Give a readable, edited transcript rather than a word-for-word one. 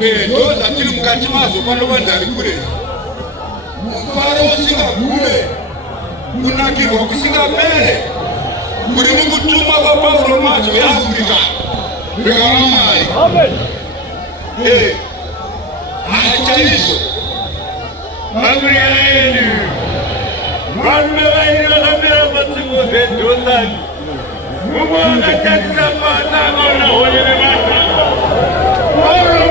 ndoza tiri mukati mazvo pano vanhu ari kure mufaro usingagure kunakirwa kusingapere kuri mukutuma kwaPauro macho yeAfrica rekamamari hachaizvo Mabuya yedu varume vairi vakamira patsingo dzeJorodhani mumwe akatarisa pasi akaona honye nemasvingo Pauro